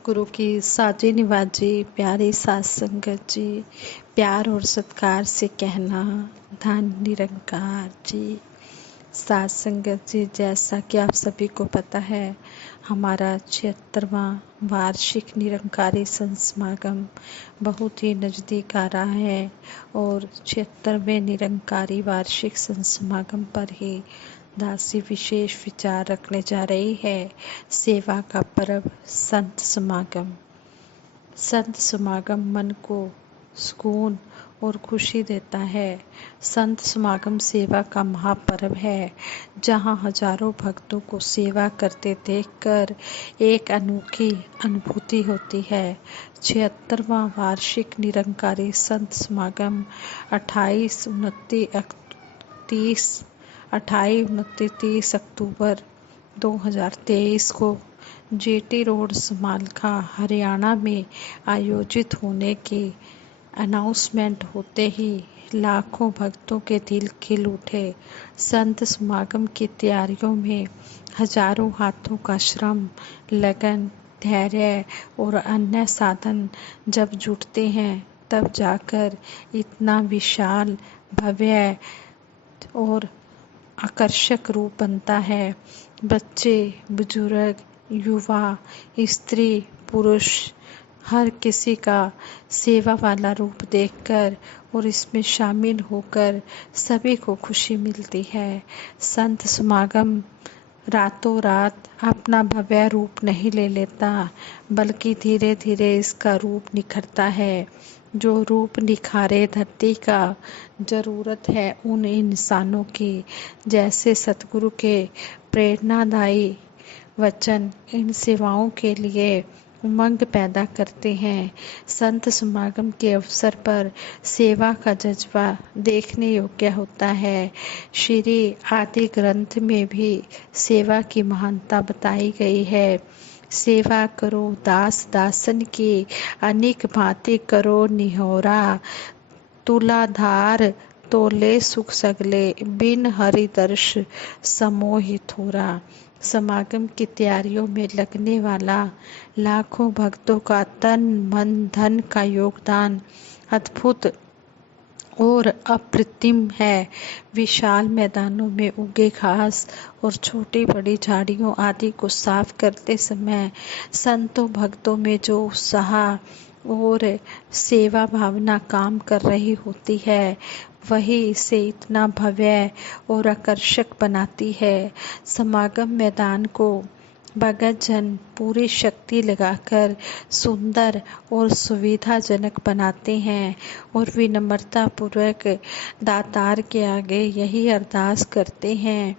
सतगुरु की साजी निवाजी प्यारी सात संगत जी, प्यार और सत्कार से कहना धन निरंकार जी। सात संगत जी, जैसा कि आप सभी को पता है, हमारा 76वां वार्षिक निरंकारी संत समागम बहुत ही नज़दीक आ रहा है और 76वें निरंकारी वार्षिक संत समागम पर ही दासी विशेष विचार रखने जा रही है। सेवा का पर्व संत समागम। संत समागम मन को सुकून और खुशी देता है। संत समागम सेवा का महापर्व है, जहां हजारों भक्तों को सेवा करते देखकर एक अनोखी अनुभूति होती है। 76वां वार्षिक निरंकारी संत समागम 28, 29, 30 अक्टूबर 2023 को जेटी रोड समालखा हरियाणा में आयोजित होने की अनाउंसमेंट होते ही लाखों भक्तों के दिल खिल उठे। संत समागम की तैयारियों में हजारों हाथों का श्रम, लगन, धैर्य और अन्य साधन जब जुटते हैं, तब जाकर इतना विशाल, भव्य और आकर्षक रूप बनता है। बच्चे, बुजुर्ग, युवा, स्त्री, पुरुष, हर किसी का सेवा वाला रूप देखकर और इसमें शामिल होकर सभी को खुशी मिलती है। संत समागम रातों रात अपना भव्य रूप नहीं ले लेता, बल्कि धीरे धीरे इसका रूप निखरता है। जो रूप निखारे धरती का, जरूरत है उन इंसानों की, जैसे सतगुरु के प्रेरणादायी वचन इन सेवाओं के लिए उमंग पैदा करते हैं। संत समागम के अवसर पर सेवा का जज्बा देखने योग्य होता है। श्री आदि ग्रंथ में भी सेवा की महानता बताई गई है। सेवा करो दास दासन की, अनेक भांति करो निहोरा, तुलाधार तोले सुख सगले, बिन हरि दर्श समोहि थोरा। समागम की तैयारियों में लगने वाला लाखों भक्तों का तन मन धन का योगदान अद्भुत और अप्रतिम है। विशाल मैदानों में उगे घास और छोटी बड़ी झाड़ियों आदि को साफ करते समय संतों भक्तों में जो उत्साह और सेवा भावना काम कर रही होती है, वही इसे इतना भव्य और आकर्षक बनाती है। समागम मैदान को भक्तजन पूरी शक्ति लगाकर सुंदर और सुविधाजनक बनाते हैं और विनम्रता पूर्वक दातार के आगे यही अरदास करते हैं,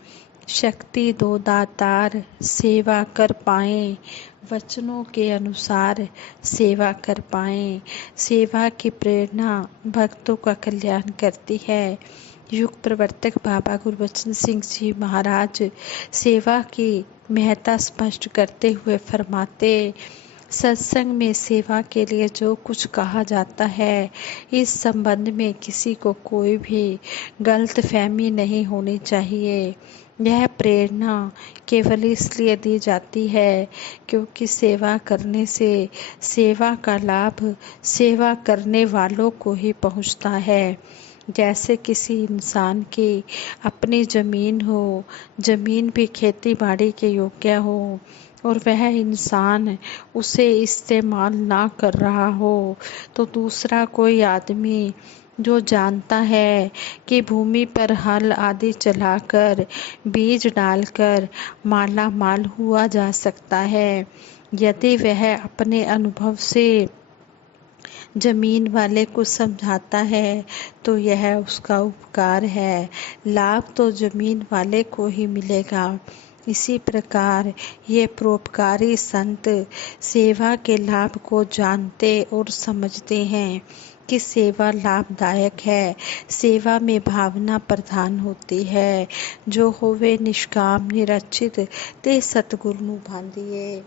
शक्ति दो दातार, सेवा कर पाएं, वचनों के अनुसार सेवा कर पाएं। सेवा की प्रेरणा भक्तों का कल्याण करती है। युग प्रवर्तक बाबा गुरबचन सिंह जी महाराज सेवा की महत्ता स्पष्ट करते हुए फरमाते, सत्संग में सेवा के लिए जो कुछ कहा जाता है, इस संबंध में किसी को कोई भी गलतफहमी नहीं होनी चाहिए। यह प्रेरणा केवल इसलिए दी जाती है क्योंकि सेवा करने से सेवा का लाभ सेवा करने वालों को ही पहुंचता है। जैसे किसी इंसान की अपनी ज़मीन हो, ज़मीन भी खेती बाड़ी के योग्य हो और वह इंसान उसे इस्तेमाल ना कर रहा हो, तो दूसरा कोई आदमी जो जानता है कि भूमि पर हल आदि चलाकर बीज डालकर माला माल हुआ जा सकता है, यदि वह अपने अनुभव से जमीन वाले को समझाता है तो यह उसका उपकार है, लाभ तो जमीन वाले को ही मिलेगा। इसी प्रकार ये परोपकारी संत सेवा के लाभ को जानते और समझते हैं कि सेवा लाभदायक है। सेवा में भावना प्रधान होती है, जो होवे निष्काम निरचित ते सतगुरु नु भांदिए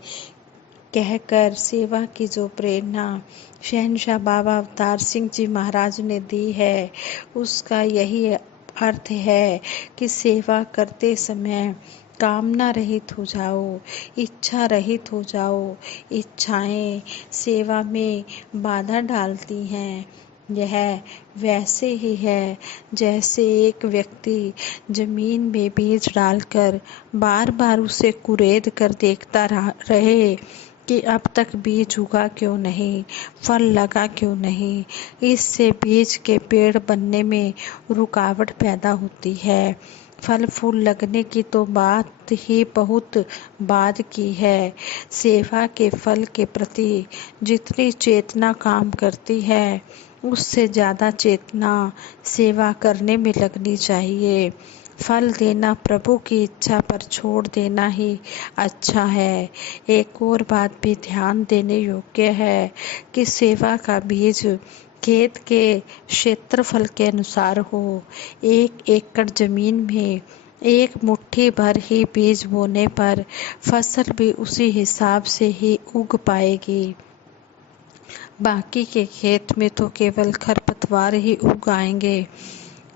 कहकर सेवा की जो प्रेरणा शहनशाह बाबा अवतार सिंह जी महाराज ने दी है, उसका यही अर्थ है कि सेवा करते समय कामना रहित हो जाओ, इच्छा रहित हो जाओ। इच्छाएं सेवा में बाधा डालती हैं। यह वैसे ही है जैसे एक व्यक्ति जमीन में बीज डालकर बार बार उसे कुरेद कर देखता रहे कि अब तक बीज उगा क्यों नहीं, फल लगा क्यों नहीं। इससे बीज के पेड़ बनने में रुकावट पैदा होती है। फल फूल लगने की तो बात ही बहुत बाद की है। सेवा के फल के प्रति जितनी चेतना काम करती है, उससे ज़्यादा चेतना सेवा करने में लगनी चाहिए। फल देना प्रभु की इच्छा पर छोड़ देना ही अच्छा है। एक और बात भी ध्यान देने योग्य है कि सेवा का बीज खेत के क्षेत्रफल के अनुसार हो। 1 एकड़ जमीन में एक मुट्ठी भर ही बीज बोने पर फसल भी उसी हिसाब से ही उग पाएगी। बाकी के खेत में तो केवल खरपतवार ही उग आएंगे।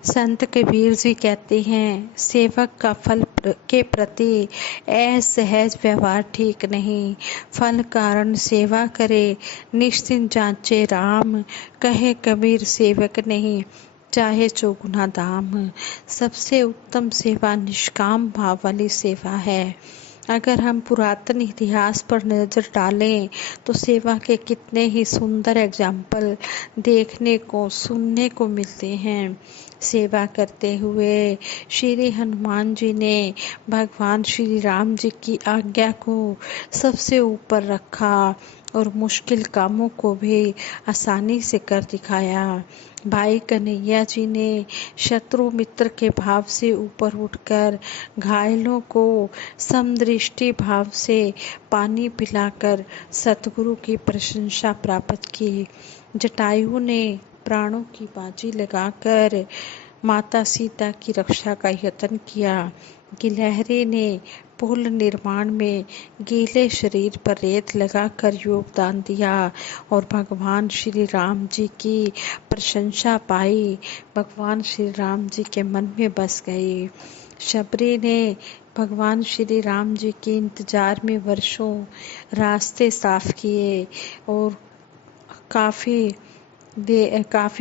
संत कबीर जी कहते हैं, सेवक का फल के प्रति असहज व्यवहार ठीक नहीं। फल कारण सेवा करे, निश्चिंत जांचे राम। कहे कबीर सेवक नहीं, चाहे चौगुना दाम। सबसे उत्तम सेवा निष्काम भाव वाली सेवा है। अगर हम पुरातन इतिहास पर नज़र डालें तो सेवा के कितने ही सुंदर एग्जाम्पल देखने को सुनने को मिलते हैं। सेवा करते हुए श्री हनुमान जी ने भगवान श्री राम जी की आज्ञा को सबसे ऊपर रखा और मुश्किल कामों को भी आसानी से कर दिखाया। भाई कन्हैया जी ने शत्रु मित्र के भाव से ऊपर उठकर घायलों को समदृष्टि भाव से पानी पिलाकर सतगुरु की प्रशंसा प्राप्त की। जटायु ने प्राणों की बाजी लगाकर माता सीता की रक्षा का यत्न किया। गिलहरी ने पुल निर्माण में गीले शरीर पर रेत लगाकर योगदान दिया और भगवान श्री राम जी की प्रशंसा पाई। भगवान श्री राम जी के मन में बस गई। शबरी ने भगवान श्री राम जी के इंतजार में वर्षों रास्ते साफ किए और काफ़ी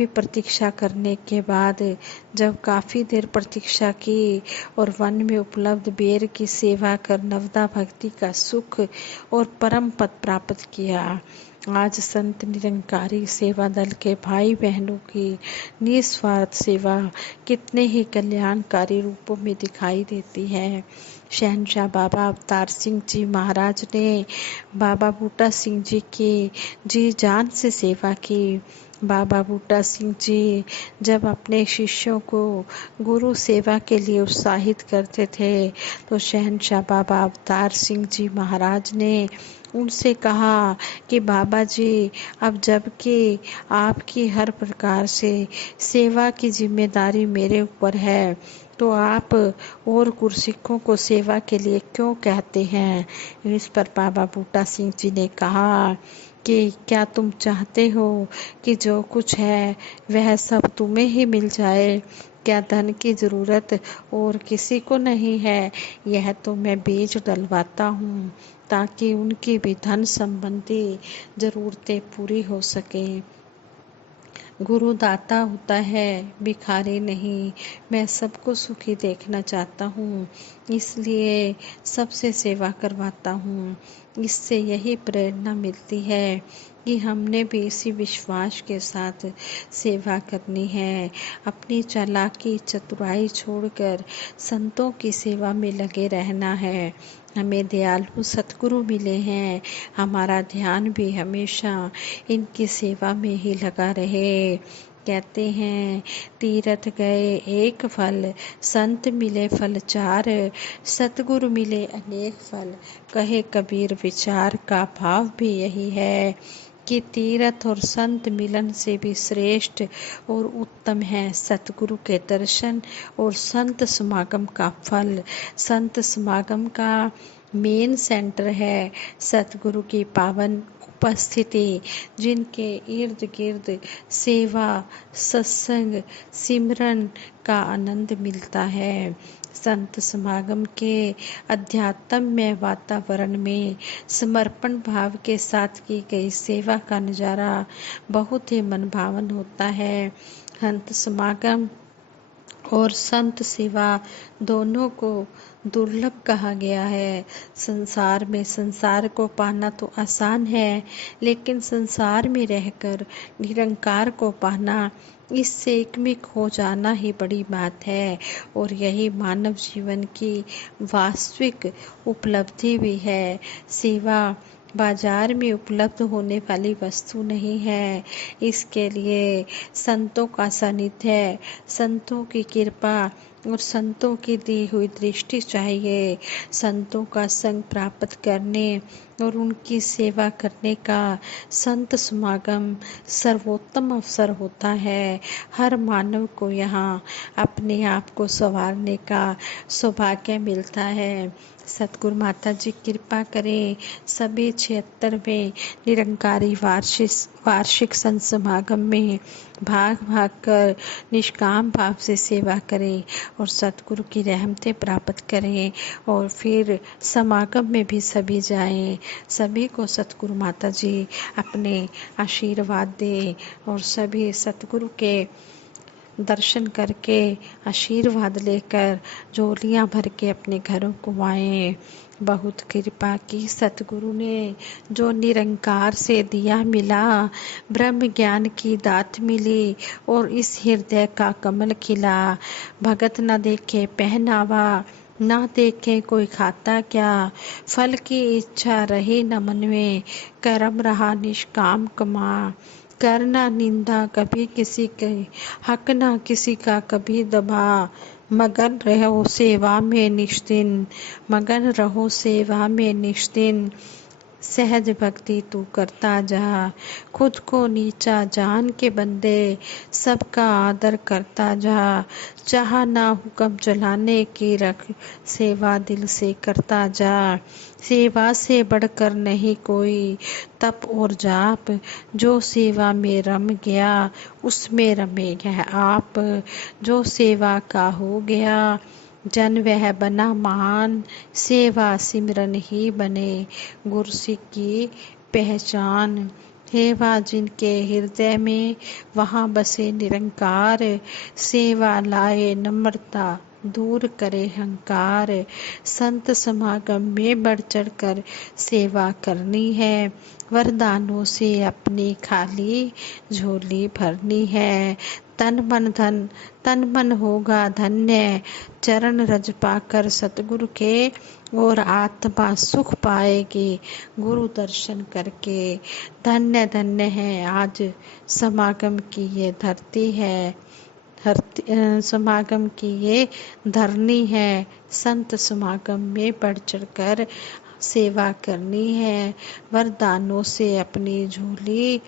प्रतीक्षा करने के बाद जब काफ़ी देर प्रतीक्षा की और वन में उपलब्ध बेर की सेवा कर नवदा भक्ति का सुख और परम पद प्राप्त किया। आज संत निरंकारी सेवा दल के भाई बहनों की निस्वार्थ सेवा कितने ही कल्याणकारी रूपों में दिखाई देती है। शहनशाह बाबा अवतार सिंह जी महाराज ने बाबा बूटा सिंह जी की जी जान से सेवा की। बाबा बूटा सिंह जी जब अपने शिष्यों को गुरु सेवा के लिए उत्साहित करते थे तो शहनशाह बाबा अवतार सिंह जी महाराज ने उनसे कहा कि बाबा जी, अब जबकि आपकी हर प्रकार से सेवा की जिम्मेदारी मेरे ऊपर है तो आप और गुरसिखों को सेवा के लिए क्यों कहते हैं। इस पर बाबा बूटा सिंह जी ने कहा कि क्या तुम चाहते हो कि जो कुछ है वह सब तुम्हें ही मिल जाए। क्या धन की ज़रूरत और किसी को नहीं है। यह तो मैं बीज डलवाता हूँ ताकि उनकी भी धन संबंधी ज़रूरतें पूरी हो सकें। गुरु दाता होता है, भिखारी नहीं। मैं सबको सुखी देखना चाहता हूँ, इसलिए सबसे सेवा करवाता हूँ। इससे यही प्रेरणा मिलती है कि हमने भी इसी विश्वास के साथ सेवा करनी है। अपनी चालाकी चतुराई छोड़कर संतों की सेवा में लगे रहना है। हमें दयालु सतगुरु मिले हैं, हमारा ध्यान भी हमेशा इनकी सेवा में ही लगा रहे। कहते हैं, तीरथ गए एक फल, संत मिले फल चार, सतगुरु मिले अनेक फल। कहे कबीर विचार का भाव भी यही है कि तीरथ और संत मिलन से भी श्रेष्ठ और उत्तम है सतगुरु के दर्शन और संत समागम का फल। संत समागम का मेन सेंटर है सतगुरु की पावन उपस्थिति, जिनके इर्द गिर्द सेवा, सत्संग, सिमरन का आनंद मिलता है। संत समागम के अध्यात्ममय वातावरण में समर्पण भाव के साथ की गई सेवा का नज़ारा बहुत ही मनभावन होता है। संत समागम और संत सेवा दोनों को दुर्लभ कहा गया है। संसार में संसार को पाना तो आसान है, लेकिन संसार में रहकर निरंकार को पाना, इससे एकमिक हो जाना ही बड़ी बात है। और यही मानव जीवन की वास्तविक उपलब्धि भी है। सेवा बाजार में उपलब्ध होने वाली वस्तु नहीं है। इसके लिए संतों का सानिध्य, संतों की कृपा और संतों की दी हुई दृष्टि चाहिए। संतों का संग प्राप्त करने और उनकी सेवा करने का संत समागम सर्वोत्तम अवसर होता है। हर मानव को यहाँ अपने आप को संवारने का सौभाग्य मिलता है। सतगुरु माता जी कृपा करें, सभी 76वें निरंकारी वार्षिक संत समागम में भाग कर निष्काम भाव से सेवा करें और सतगुरु की रहमतें प्राप्त करें, और फिर समागम में भी सभी जाएं। सभी को सतगुरु माता जी अपने आशीर्वाद दें और सभी सतगुरु के दर्शन करके आशीर्वाद लेकर झोलियाँ भर के अपने घरों को आएं। बहुत कृपा की सतगुरु ने, जो निरंकार से दिया मिला, ब्रह्म ज्ञान की दात मिली और इस हृदय का कमल खिला। भगत न देखे पहनावा, ना देखे कोई खाता क्या, फल की इच्छा रही न मन में, कर्म रहा निष्काम कमा। करना निंदा कभी किसी के, हक ना किसी का कभी दबा। मगन रहो सेवा में निष्दिन, मगन रहो सेवा में निष्दिन। सहज भक्ति तू करता जा, खुद को नीचा जान के बंदे, सबका आदर करता जा। चाह ना हुक्म चलाने की रख, सेवा दिल से करता जा। सेवा से बढ़कर नहीं कोई तप और जाप, जो सेवा में रम गया उसमें रमेगा आप। जो सेवा का हो गया जन वह बना महान, सेवा सिमरन ही बने गुरु सिख की पहचान। सेवा जिनके हृदय में वहाँ बसे निरंकार, सेवा लाए नम्रता दूर करे हंकार। संत समागम में बढ़ चढ़ कर सेवा करनी है, वरदानों से अपनी खाली झोली भरनी है। तन मन होगा धन्य, चरण रज पाकर सतगुरु के, और आत्मा सुख पाएगी गुरु दर्शन करके। धन्य धन्य है आज समागम की ये धरती है, समागम की ये धरनी है। संत समागम में बढ़ चढ़ कर सेवा करनी है, वरदानों से अपनी झोली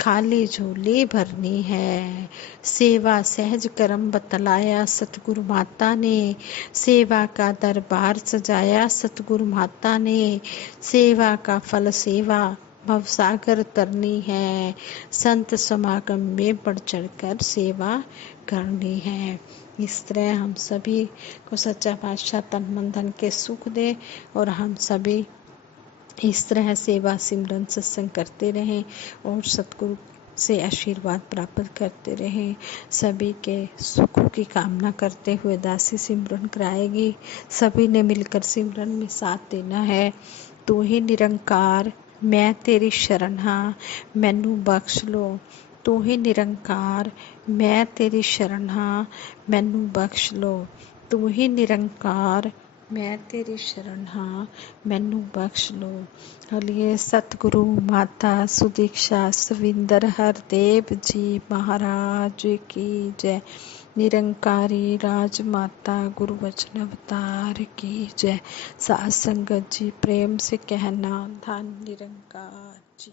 खाली झोली भरनी है। सेवा सहज कर्म बतलाया सतगुरु माता ने, सेवा का दरबार सजाया सतगुरु माता ने। सेवा का फल सेवा भवसागर तरनी है, संत समागम में बढ़ चढ़ कर सेवा करनी है। इस तरह हम सभी को सच्चा पातशाह तन मन धन के सुख दे और हम सभी इस तरह सेवा सिमरन सत्संग करते रहें और सतगुरु से आशीर्वाद प्राप्त करते रहें। सभी के सुखों की कामना करते हुए दासी सिमरन कराएगी। सभी ने मिलकर सिमरन में साथ देना है। तू ही निरंकार मैं तेरी शरण हाँ, मैनू बख्श लो। तू ही निरंकार मैं तेरी शरण हाँ, मैनू बख्श लो। तू ही निरंकार मैं तेरी शरण हाँ, मैनू बख्श लो। हलिए सतगुरु माता सुदीक्षा सविंदर हरदेव जी महाराज की जय। निरंकारी राजमाता गुरु वचन अवतार की जय। साथ संगत जी प्रेम से कहना धन निरंकार जी।